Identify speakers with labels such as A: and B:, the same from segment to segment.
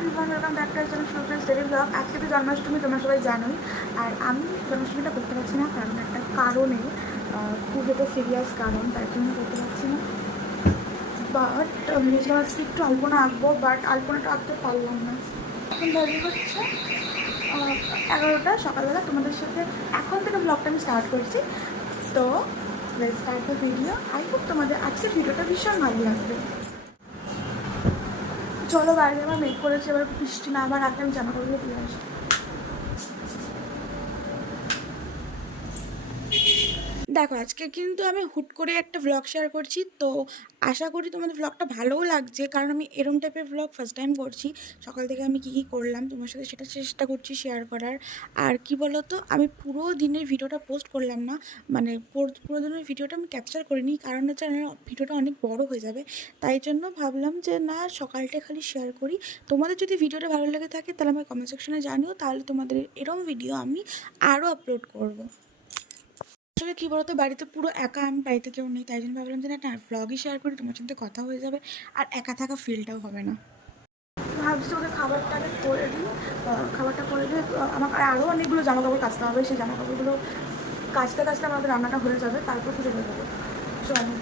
A: Welcome back to daily blog আজকে তো জন্মাষ্টমী, তোমরা সবাই জানোই। আর আমি জন্মাষ্টমীটা করতে পারছি না, কারণ একটা কারণে খুব একটা সিরিয়াস কারণ তার জন্য করতে পারছি না। বাট ভেবেছিলাম আজকে একটু আলপনা আঁকবো বাট আলপনাটা আঁকতে পারলাম না। এখন বাজে হচ্ছে এগারোটা, সকালবেলা তোমাদের সাথে এখন থেকে ব্লগটা আমি স্টার্ট করছি। তো start the video I hope তোমাদের আজকের ভিডিওটা ভীষণ ভালো লাগবে। চলো বাইরে আমার মেক করেছি, এবার বৃষ্টি না আমার আগে আমি জামা কাপড় দিয়ে আসি। দেখো, আজকে কিন্তু আমি হুট করে একটা ভ্লগ শেয়ার করছি। তো আশা করি তোমাদের ভ্লগটা ভালোও লাগছে, কারণ আমি এরম টাইপের ভ্লগ ফার্স্ট টাইম করছি। সকাল থেকে আমি কী কী করলাম, তোমার সাথে সেটা চেষ্টা করছি শেয়ার করার। আর কি বলো তো আমি পুরো দিনের ভিডিওটা পোস্ট করলাম না মানে পুরো দিনের ভিডিওটা আমি ক্যাপচার করিনি, কারণ হচ্ছে আমার ভিডিওটা অনেক বড় হয়ে যাবে। তাই জন্য ভাবলাম যে, না, সকালটা খালি শেয়ার করি। তোমাদের যদি ভিডিওটা ভালো লেগে থাকে, তাহলে আমাকে কমেন্ট সেকশনে জানিও, তাহলে তোমাদের এরম ভিডিও আমি আরও আপলোড করব। আসলে কী বলতো, বাড়িতে পুরো একা আমি বাড়িতে কেউ নেই, তাই জন্য ভাবলাম যে না একটা ব্লগই শেয়ার করি, তোমার সাথে কথা হয়ে যাবে, আর একা থাকা ফিলটাও হবে না। ভাবছি ওদের খাবারটা আমি করে দিই খাবারটা করে দিয়ে আমাকে আরও অনেকগুলো জামা কাপড় কাচতে হবে, সেই জামা কাপড়গুলো কাচতে কাচতে আমাদের রান্নাটা হয়ে যাবে, তারপর পুজো হয়ে যাবে চলো।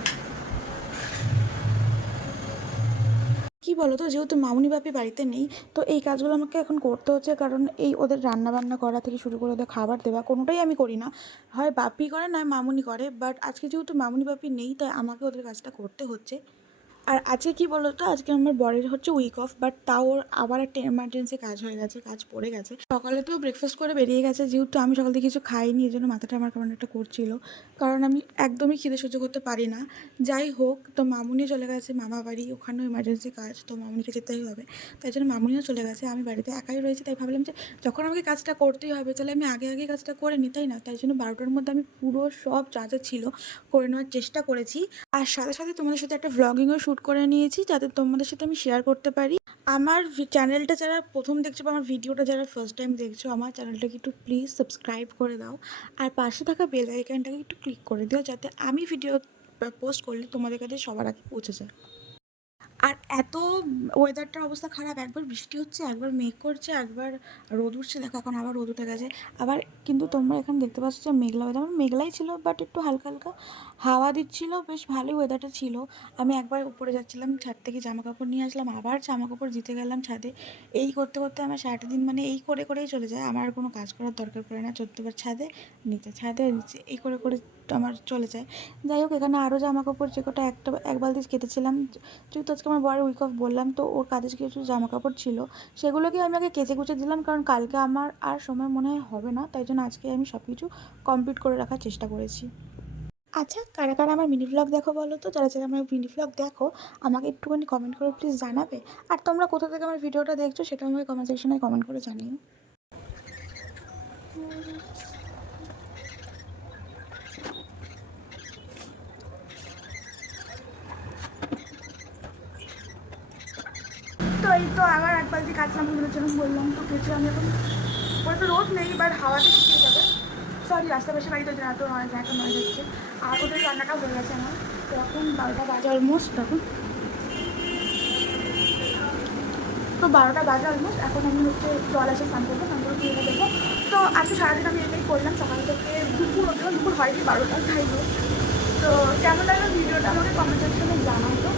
A: কি বলো তো যেহেতু মামুনি বাপি বাড়িতে নেই, তো এই কাজগুলো আমাকে এখন করতে হচ্ছে। কারণ এই ওদের রান্না বান্না করা থেকে শুরু করে ওদের খাবার দেওয়া, কোনোটাই আমি করি না। হয় বাপি করে, নয় মামুনি করে। বাট আজকে যেহেতু মামুনি বাপি নেই, তাই আমাকে ওদের কাজটা করতে হচ্ছে। আর আজকে কি বলো তো আজকে আমার বরের হচ্ছে উইক অফ বাট তাও ওর আবার একটা এমার্জেন্সি কাজ হয়ে গেছে, কাজ পড়ে গেছে। সকালে তো ব্রেকফাস্ট করে বেরিয়ে গেছে, যেহেতু আমি সকাল থেকে কিছু খাইনি, এই জন্য মাথাটা আমার কেমন একটা করছিল। কারণ আমি একদমই খিদে সহ্য করতে পারি না। যাই হোক, তো মামুনি চলে গেছে, মামা বাড়ি, ওখানেও এমার্জেন্সি কাজ, তো মামুনিকে যেতেই হবে। তাই জন্য মামুনিও চলে গেছে, আমি বাড়িতে একাই রয়েছি, তাই ভাবলাম যে যখন আমাকে কাজটা করতেই হবে, তাহলে আমি আগে আগে কাজটা করে নিতেই না? তাই জন্য বারোটার মধ্যে আমি পুরো সব যা যা ছিল করে নেওয়ার চেষ্টা করেছি। আর সাথে সাথে তোমাদের সাথে একটা ভ্লগিংও শ্যুট করে নিয়েছি যাতে তোমাদের সাথে আমি শেয়ার করতে পারি। আমার চ্যানেলটা যারা প্রথম দেখছ বা আমার ভিডিওটা যারা ফার্স্ট টাইম দেখছ, আমার চ্যানেলটাকে একটু প্লিজ সাবস্ক্রাইব করে দাও। আর পাশে থাকা বেল আইকনটাকে একটু ক্লিক করে দিও যাতে আমি ভিডিও পোস্ট করলে তোমাদের কাছে সবার আগে পৌঁছে যায়। আর এত ওয়েদারটার অবস্থা খারাপ, একবার বৃষ্টি হচ্ছে, একবার মেঘ করছে, একবার রোদ উঠছে, দেখো এখন আবার রোদ উঠে গেছে। আবার কিন্তু তোমরা এখানে দেখতে পাচ্ছ যে মেঘলা ওয়েদার আমার মেঘলাই ছিল বাট একটু হালকা হালকা হাওয়া দিচ্ছিল, বেশ ভালোই ওয়েদারটা ছিল। আমি একবার উপরে যাচ্ছিলাম, ছাদ থেকে জামা কাপড় নিয়ে আসলাম, আবার জামা কাপড় দিতে গেলাম ছাদে। এই করতে করতে আমার সারাটা দিন মানে এই করে করেই চলে যায়, আমার কোনো কাজ করার দরকার পড়ে না চোদ্দবার ছাদে, নিচে ছাদে, নিচে, এই করে করে আমার চলে যায়। যাই হোক, এখানে আরও জামা কাপড় যে কটা একটা, এক বালতি কেটেছিলাম, যেহেতু আজকে আমার বড় উইক অফ বললাম, তো ওর কাজে কিছু জামা কাপড় ছিল সেগুলোকে আমি আগে কেচে কুচে দিলাম, কারণ কালকে আমার আর সময় মনে হয় হবে না, তাই জন্য আজকে আমি সব কিছু কমপ্লিট করে রাখার চেষ্টা করেছি। আচ্ছা কারা কারা আমার মিনি ব্লগ দেখো বলো তো? যারা যারা আমার মিনি ব্লগ দেখো, আমাকে একটুখানি কমেন্ট করে প্লিজ জানাবে। আর তোমরা কোথা থেকে আমার ভিডিওটা দেখছ, সেটা আমাকে কমেন্ট সেকশনে কমেন্ট করে জানিও তো এই তো বালতি কাটলাম বলে যেরকম বললাম তো কিছু আমি এখন ওরা তো রোদ নেই বাট হাওয়াতে শুকিয়ে যাবে। সরি রাস্তা পাশে বাড়িতে ওই জন্য এত নয় এত নয় যাচ্ছে আর ওদের রান্নাটাও হয়ে গেছে আমার। তো এখন বারোটা বাজে অলমোস্ট তখন তো বারোটা বাজে অলমোস্ট এখন আমি হচ্ছে জল আসে স্নান করব, স্নান করে দেবো তো আজকে সারাদিন আমি এটাই করলাম, সকাল থেকে দুপুর অব্দি দুপুর হয়নি বারোটা খাইবো তো কেমন লাগল ভিডিওটা আমাকে কমেন্ট সেকশনে জানাতো